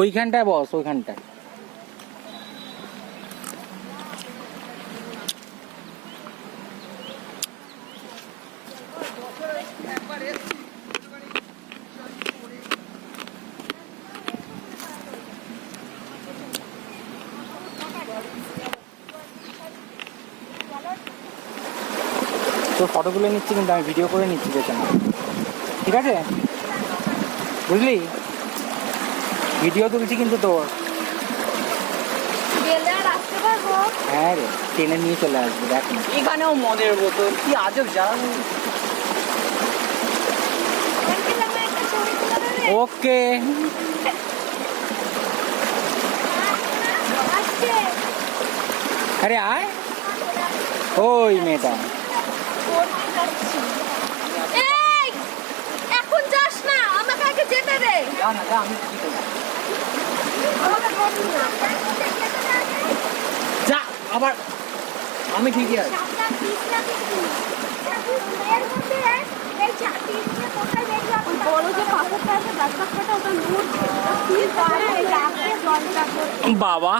ওইখানটায় বস, ওইখানটায়। তোর ফটোগুলো নিচ্ছি, কিন্তু আমি ভিডিও করে নিচ্ছি পেছনে, ঠিক আছে? বুঝলি, ভিডিও তুলছি কিন্তু তোর। হ্যাঁ রে, টেনে নিয়ে চলে আসবে, দেখ না। এখানেও মদের বোতল, কি আজব জ্বালানো। ওকে, আরে আয়। ওই মেয়েটা এখন যাস না, আমাকে আগে যেতে দে। যা, আবার আমি ঠিকই আছি। বাবা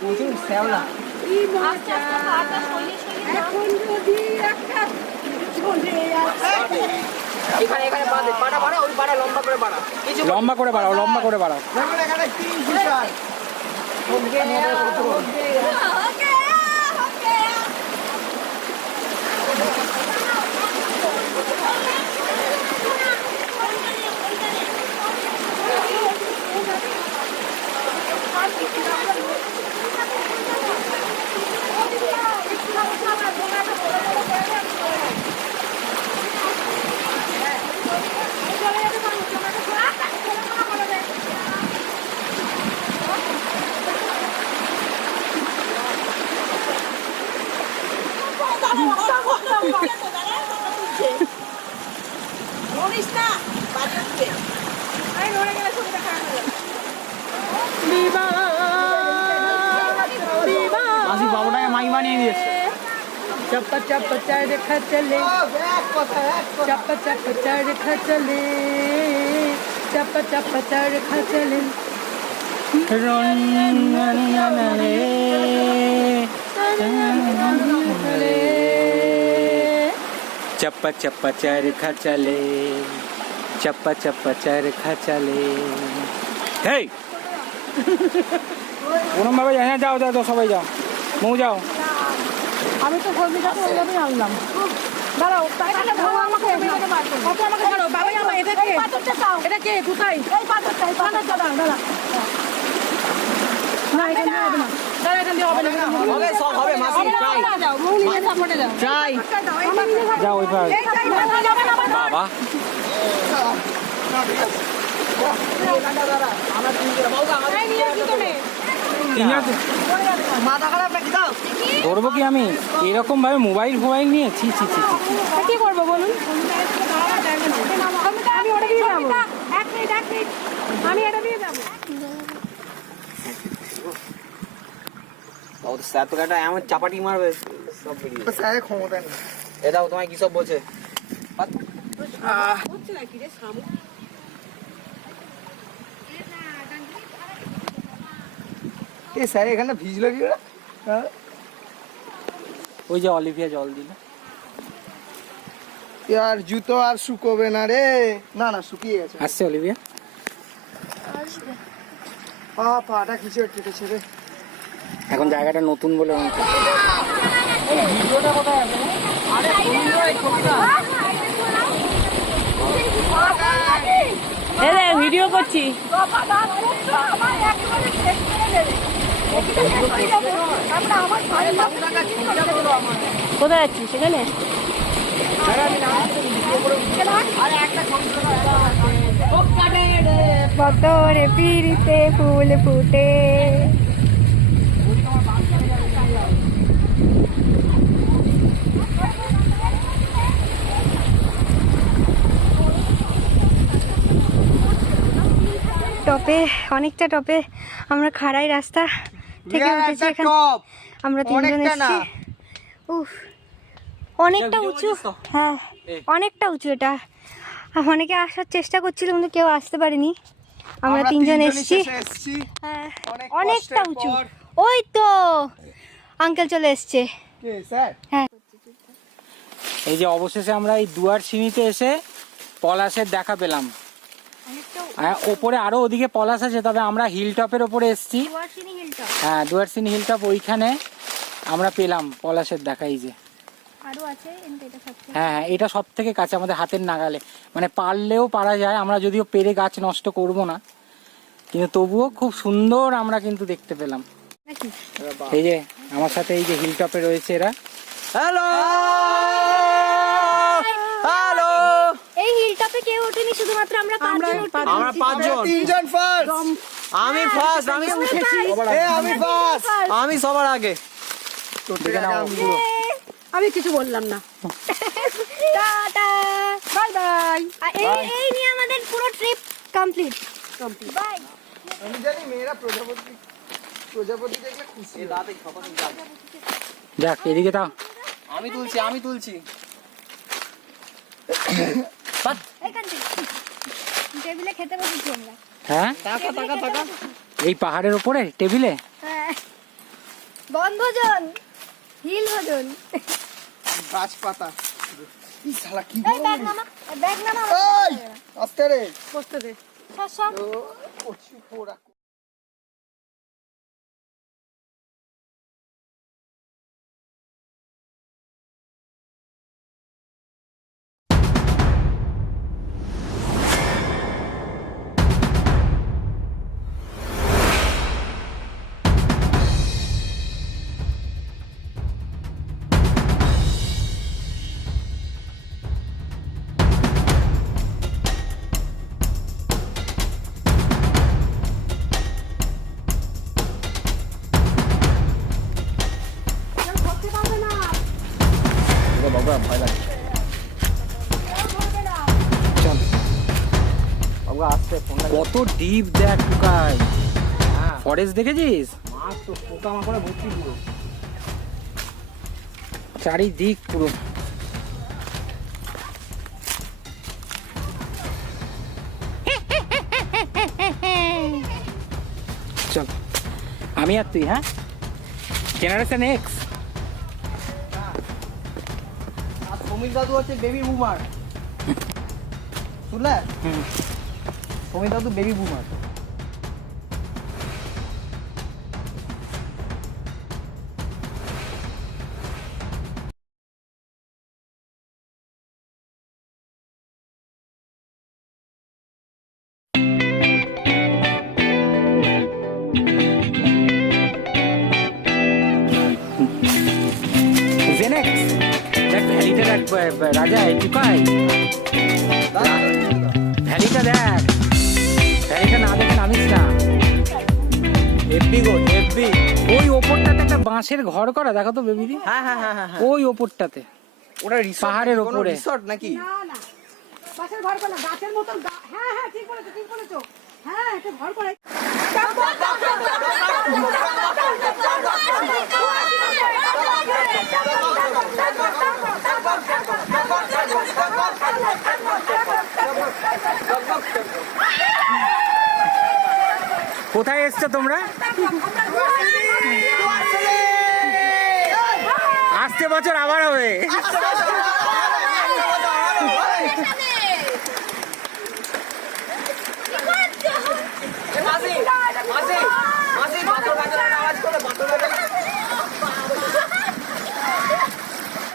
প্রচুর শ্যাওলা। এখানে এখানে বাড়া বাড়া, ওই বাড়া লম্বা করে বাড়া, লম্বা করে বাড়াও, লম্বা করে বাড়াও। এখানে তিন বিশাল বাবুটাকে মাই বানিয়ে দিয়েছে। চাপা চাপা চার রেখা চলে, চাপা চাপা চার রেখা চলে, চাপা চাপা চার রেখা চলে। चप्पा चप्पा चरखा चले, चप्पा चप्पा चरखा चले। हे ওরম ভাবে হ্যাঁ, যাও যাও, সবাই যাও, মৌ যাও। আমি তো ঘরমিটাকে ওইভাবেই আনলাম। দাঁড়াও, আমাকে দাঁড়াও, বাবাই আমার এটা কে? এটা কে? কোথায়? দাঁড়া না, এখান দিয়ে হবে না, দাঁড়া, এখান দিয়ে হবে না। হবে, সব হবে মাসি। যাও, মৌ নিজে সাপোর্টে যাও। যাই, যাও ওই ভাই। বাবা মাথা খারাপ নাকি? দাও, করবো কি আমি এরকম ভাবে মোবাইল নিয়ে? ছি ছি ছি ছি। কি করবো বলুন? আমি ওটা দিয়ে যাবো, আমি এটা দিয়ে যাবো। স্যাতকাটা এমন চাপাটি মারবে সব বেরিয়ে যাবে। স্যারের ক্ষমতা নেই। এ দাও, তোমায় কি সব বলছে? এ স্যার এখানে ভিজলো কি? ওই যে অলিভিয়া জল দিল। আর জুতো আর শুকোবে না রে। না না, শুকিয়ে গেছে। আসছে অলিভিয়া, পাটা খিচে কেটেছে রে। এখন জায়গাটা নতুন বলে ভিডিও করছি। কোথায় যাচ্ছি? সেখানে পতরে পিড়িতে ফুল ফুটে। টপে, অনেকটা টপে আমরা খাড়াই রাস্তা থেকে উঠেছি এখানে। আমরা তিনজন এসেছি। উফ, অনেকটা উঁচু। হ্যাঁ, অনেকটা উঁচু এটা। অনেকে আসার চেষ্টা করছিল কিন্তু কেউ আসতে পারেনি। আমরা তিনজন এসেছি। হ্যাঁ, অনেকটা উঁচু। ওই তো আঙ্কেল চলে এসছে। হ্যাঁ, এই যে অবশেষে আমরা এই দুয়ার সিঁড়িতে এসে পলাশের দেখা পেলাম। ওপরে আরো ওদিকে পলাশ আছে, তবে আমরা হিল টপের ওপরে এসেছি। হ্যাঁ, দুয়ারসিনি হিল টপ, ওইখানে আমরা পেলাম পলাশের দেখা। এই যে হ্যাঁ, এটা সব থেকে কাছে, আমাদের হাতের নাগালে, মানে পারলেও পারা যায়। আমরা যদিও পেরে গাছ নষ্ট করব না, কিন্তু তবুও খুব সুন্দর আমরা কিন্তু দেখতে পেলাম। এই যে আমার সাথে এই যে হিল টপে রয়েছে এরা। হ্যালো হ্যালো, এই হিল টপে কেউ ওঠেনি, শুধুমাত্র আমরা পাঁচজন। তিনজন ফার্স্ট, আমি ফার্স্ট, আমি উঠেছি। আমি ফার্স্ট, আমি সবার আগে। আমি কিছু বললাম না। Tata, bye bye. এই নিয়ে আমাদের পুরো ট্রিপ কমপ্লিট। বাই। আমি জানি মেয়েরা প্রজাপতি দেখলে খুশি। যাক, এদিকে তাও আমি তুলছি। টেবিলে খেতে বসেছি আমরা। হ্যাঁ, টাকা এই পাহাড়ের ওপরে টেবিলে হ্যাঁ, বনভোজন, হিল ভোজন। গাছপাতা। এই শালা কি এই ব্যাগ নামা, ব্যাগ নামা। এই আস্তে রে, বসতে দে। সব ওছি পোড়া। ভয় লাগে। চল। বাবু আসছে, ফোনটা কত ডিপ দেখ টুকাই। ফরেস্ট দেখেছিস? মাছ তো পোকা মাকড়ে ভর্তি পুরো। চারিদিক পুরো। চল, আমি আর তুই। হ্যাঁ, জেনারেশন এক্স। আর সমীর দাদু হচ্ছে বেবি বুমার, শুনলে? সমীর দাদু বেবি বুমার। জেনেক্স দেখ, ভ্যালিটা দেখ রাজা, টুকাই ভ্যালিটা দেখ। ভ্যালিটা না দেখে নামিস না। এফবি গো, এফবি। ওই ওপরটাতে একটা বাঁশের ঘর করা, দেখো তো বেবিদি। হ্যাঁ হ্যাঁ হ্যাঁ হ্যাঁ, ওই ওপরটাতে ওটা রিসর্ট, পাহাড়ের ওপরে। রিসর্ট নাকি? না না, বাসের ঘর করে গাছের মতন। হ্যাঁ হ্যাঁ, ঠিক বলেছো। হ্যাঁ, এটা ঘর করে। কোথায় এসছো তোমরা? আসছে বছর আবার হবে।